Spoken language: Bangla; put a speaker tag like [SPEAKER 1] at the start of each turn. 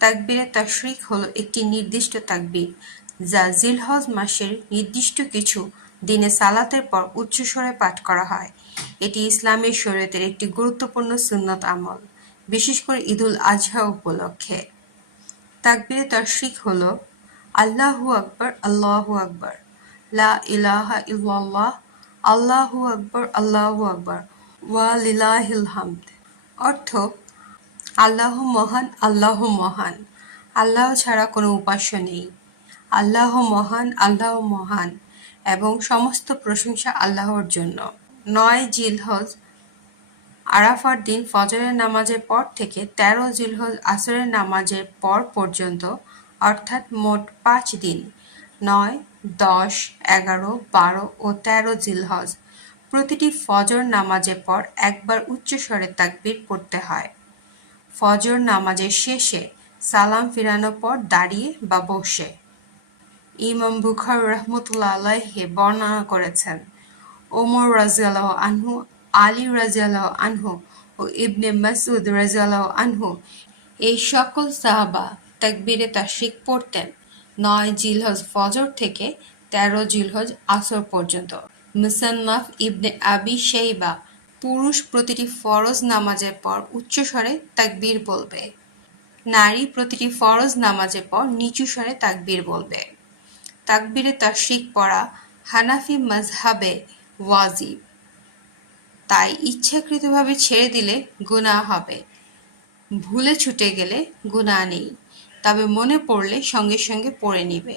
[SPEAKER 1] তাকবীরে তাশরিক হলো একটি নির্দিষ্ট তাকবীর যা জিলহজ মাসের নির্দিষ্ট কিছু দিনে সালাতের পর উচ্চস্বরে পাঠ করা হয়। এটি ইসলামের শরীয়তের একটি গুরুত্বপূর্ণ সুন্নত আমল, বিশেষ করে ঈদুল আজহা উপলক্ষে। তাকবীরে তাশরিক হলো আল্লাহু আকবর আল্লাহু আকবর লা ইলাহা ইল্লাল্লাহ আল্লাহু আকবার আল্লাহু আকবার ওয়া লিল্লাহিল হামদ অর্থ আল্লাহ মহান আল্লাহ মহান। আল্লাহ ছাড়া কোনো উপাস্য নেই। আল্লাহ মহান আল্লাহ মহান এবং সমস্ত প্রশংসা আল্লাহর জন্য। নয় জিলহজ আরাফার দিন ফজরের নামাজের পর থেকে তেরো জিলহজ আসরের নামাজের পর পর্যন্ত, অর্থাৎ মোট পাঁচ দিন। নয়, দশ, এগারো, বারো ও তেরো জিলহজ। প্রতিটি ফজর নামাজের পর একবার উচ্চস্বরে তাকবীর পড়তে হয়। ফজর নামাজের শেষে সালাম ফিরানোর পর দাঁড়িয়ে বা বসে। ইমাম বুখার রহমতুল্লাহ আলাইহে বর্ণনা করেছেন, ওমর রাজিয়াল্লাহ আনহু, আলী রাজিয়াল্লাহ আনহু ও ইবনে মাসুদ রাজিয়াল্লাহ আনহু এই সকল সাহাবা তাকবীরে তাশরিক পড়তেন নয় জিলহজ ফজর থেকে তেরো জিলহজ আসর পর্যন্ত। মুসান্নাফ ইবনে আবি শেইবা পুরুষ প্রতিটি ফরজ নামাজের পর উচ্চস্বরে তাকবীর বলবে। নারী প্রতিটি ফরজ নামাজের পর নিচু স্বরে তাকবীর বলবে। তাকবীরে তাশরিক পড়া হানাফি মাজহাবে ওয়াজিব। তাই ইচ্ছাকৃতভাবে ছেড়ে দিলে গুনাহ হবে। ভুলে ছুটে গেলে গুনাহ নেই। তবে মনে পড়লে সঙ্গে সঙ্গে পড়ে নিবে।